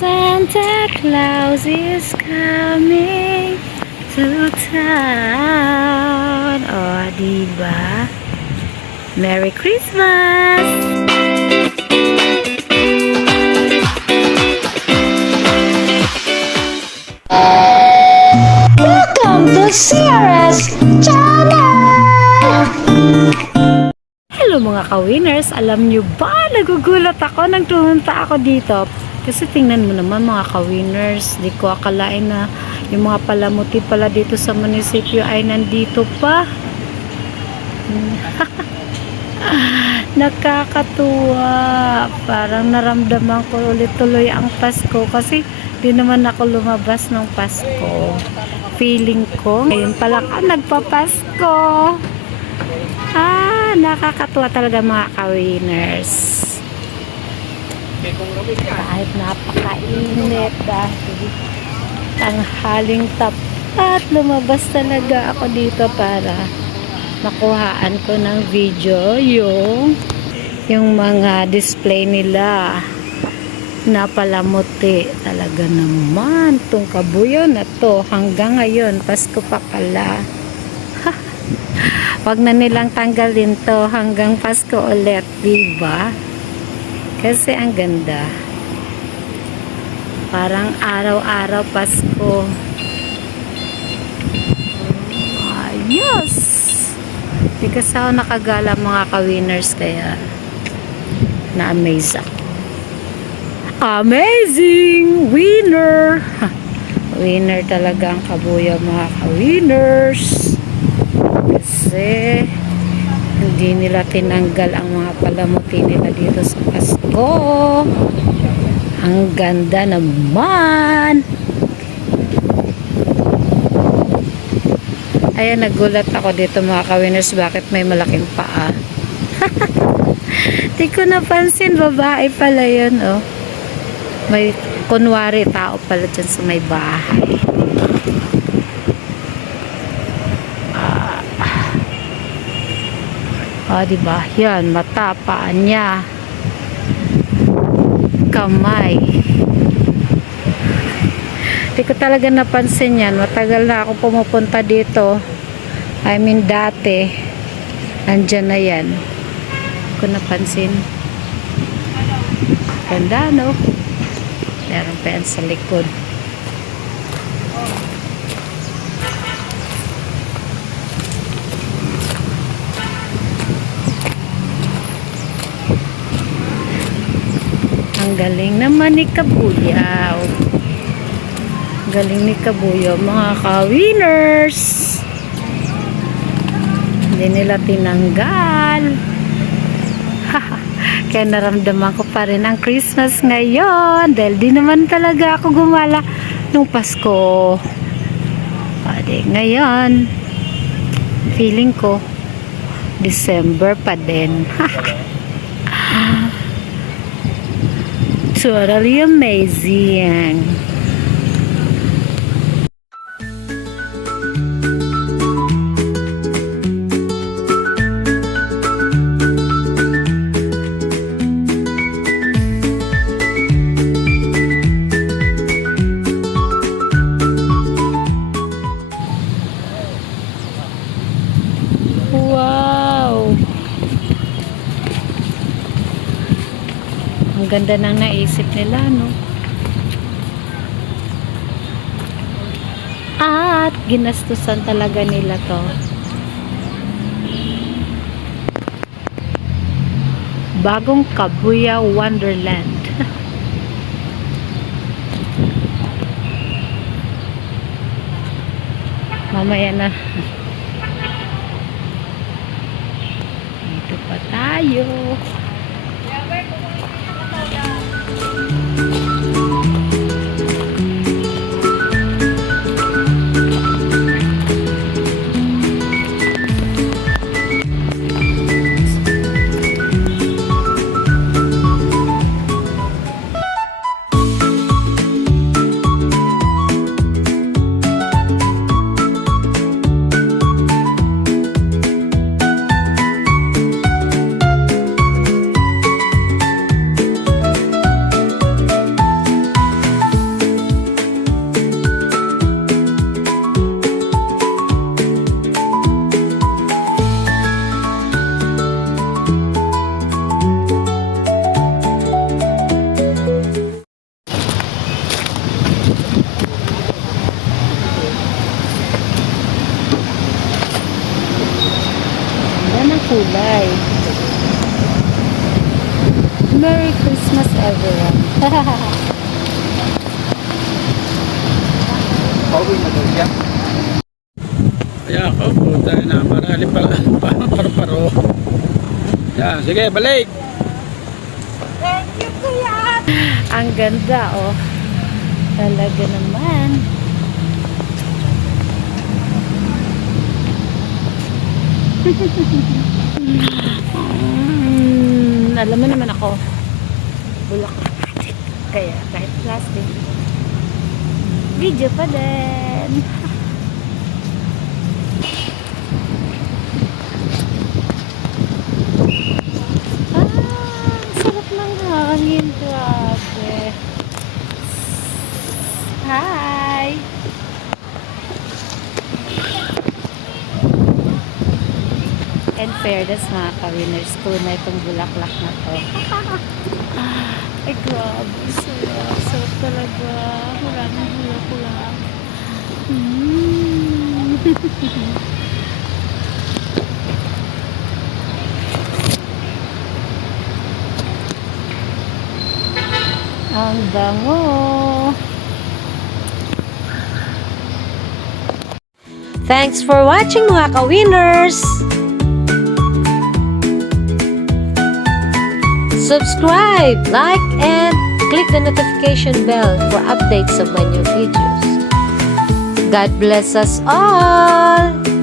Santa Claus is coming to town. O, diba? Merry Christmas! Welcome to Sarah's Channel! Hello mga ka-winners! Alam nyo ba, nagugulat ako nang tumunta ako dito. Kasi tingnan mo naman mga ka-winners, di ko akalain na yung mga palamuti pala dito sa munisipyo ay nandito pa. Nakakatuwa. Parang naramdaman ko ulit tuloy ang Pasko kasi di naman ako lumabas ng Pasko. Feeling ko, ngayon pa lang ah, nagpapasko. Ah, nakakatuwa talaga mga ka-winners. Kahit napakainit dahil tanghaling tapat, lumabas talaga ako dito para makuhaan ko ng video yung yung mga display nila. Na palamuti talaga naman tong kabuyo na to. Hanggang ngayon Pasko pa pala. Wag na nilang tanggalin to. Hanggang Pasko ulit diba kasi ang ganda. Parang araw-araw Pasko. Ayos! Di kasi ako nakagala mga ka-winners kaya na-amaze ako. Amazing winner! Winner talaga ang kabuyo mga ka-winners. Kasi hindi nila tinanggal ang mga palamuti nila dito sa Pasko. Ang ganda naman. Ayan nagulat ako dito mga ka-winners bakit may malaking paa? Di ko napansin babae pala yun oh. May kunwari tao pala dyan sa may bahay Ah, di ba? Yan, mata, paa niya. Kamay. Di ko talaga napansin yan. Matagal na ako pumupunta dito. I mean, dati. Andyan na yan. Di ko napansin. Ganda, no? Meron pa yan sa likod. Ang galing naman ni Kabuyaw. Galing ni Kabuyaw, mga ka-winners. Hindi nila tinanggal. Kaya naramdaman ko pa rin ang Christmas ngayon. Dahil di naman talaga ako gumala nung Pasko. Pwede ngayon. Feeling ko, December pa din. totally amazing. Ang ganda ng naisip nila, no? At ginastusan talaga nila to. Bagong Kabuya Wonderland. Mamaya na. Dito pa tayo. Yan. Pauwi na daw siya. Kaya ako, puta na, marali pa, pa, paro-paro. Yan, sige, balik. Ang ganda, oh. Talaga naman. mm, alam mo naman ako. Bulak na plastic. Kaya kahit plastic. Video pa din. Ah, sarap ng hangin. Grabe. Hi! And fairness mga ka-winners, tunay itong bulaklak na to. Ay, grabe. Sarap. Sarap talaga. Maraming bulaklak. Mm. Ang bango. Thanks for watching mga ka-winners! Subscribe, like, and click the notification bell for updates of my new videos. God bless us all!